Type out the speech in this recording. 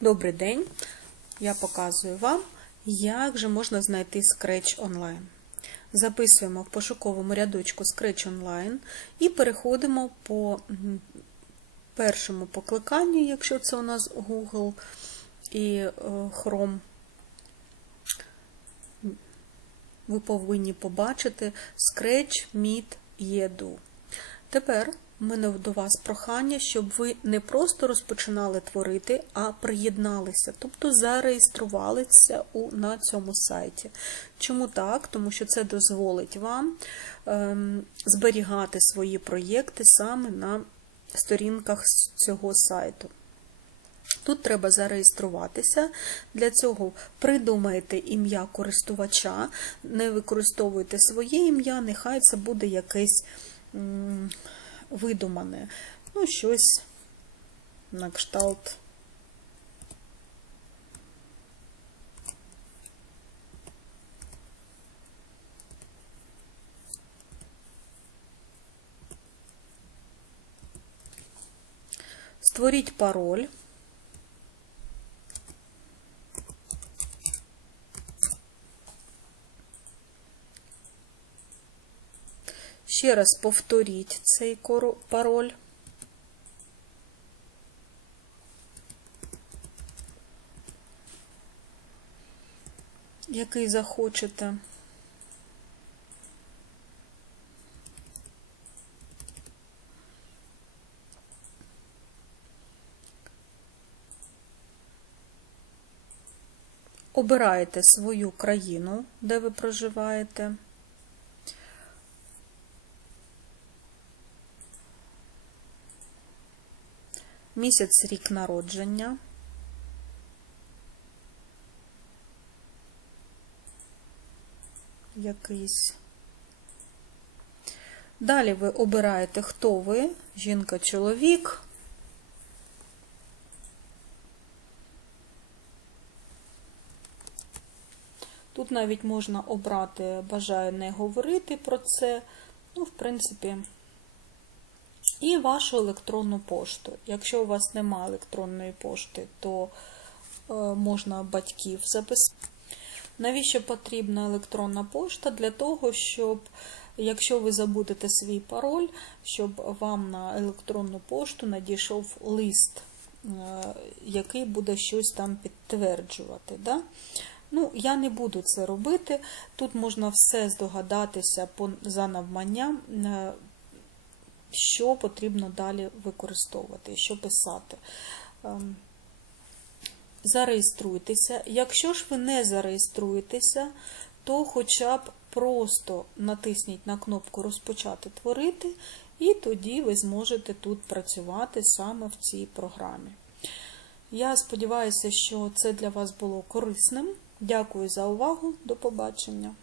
Добрий день! Я показую вам, як же можна знайти Scratch онлайн. Записуємо в пошуковому рядочку Scratch Online і переходимо по першому покликанню, якщо це у нас Google і е, Chrome. Ви повинні побачити Scratch Meet Edu. Тепер у мене до вас прохання, щоб ви не просто розпочинали творити, а приєдналися, тобто зареєструвалися у, на цьому сайті. Чому так? Тому що це дозволить вам ем, зберігати свої проєкти саме на сторінках цього сайту. Тут треба зареєструватися. Для цього придумайте ім'я користувача, не використовуйте своє ім'я, нехай це буде якесь видумане. Ну, щось на кшталт. Створіть пароль. Ще раз повторіть цей пароль. Який захочете. Обираєте свою країну, де ви проживаєте. Місяць рік народження. Якийсь. Далі ви обираєте, хто ви, жінка, чоловік. Тут навіть можна обрати, бажаю не говорити про це. Ну, в принципі, і вашу електронну пошту. Якщо у вас немає електронної пошти, то е, можна батьків записати. Навіщо потрібна електронна пошта? Для того, щоб, якщо ви забудете свій пароль, щоб вам на електронну пошту надійшов лист, е, який буде щось там підтверджувати. Да? Ну, я не буду це робити. Тут можна все здогадатися за навманням, е, що потрібно далі використовувати, що писати. Ем, Зареєструйтеся. Якщо ж ви не зареєструєтеся, то хоча б просто натисніть на кнопку Розпочати творити, і тоді ви зможете тут працювати саме в цій програмі. Я сподіваюся, що це для вас було корисним. Дякую за увагу. До побачення!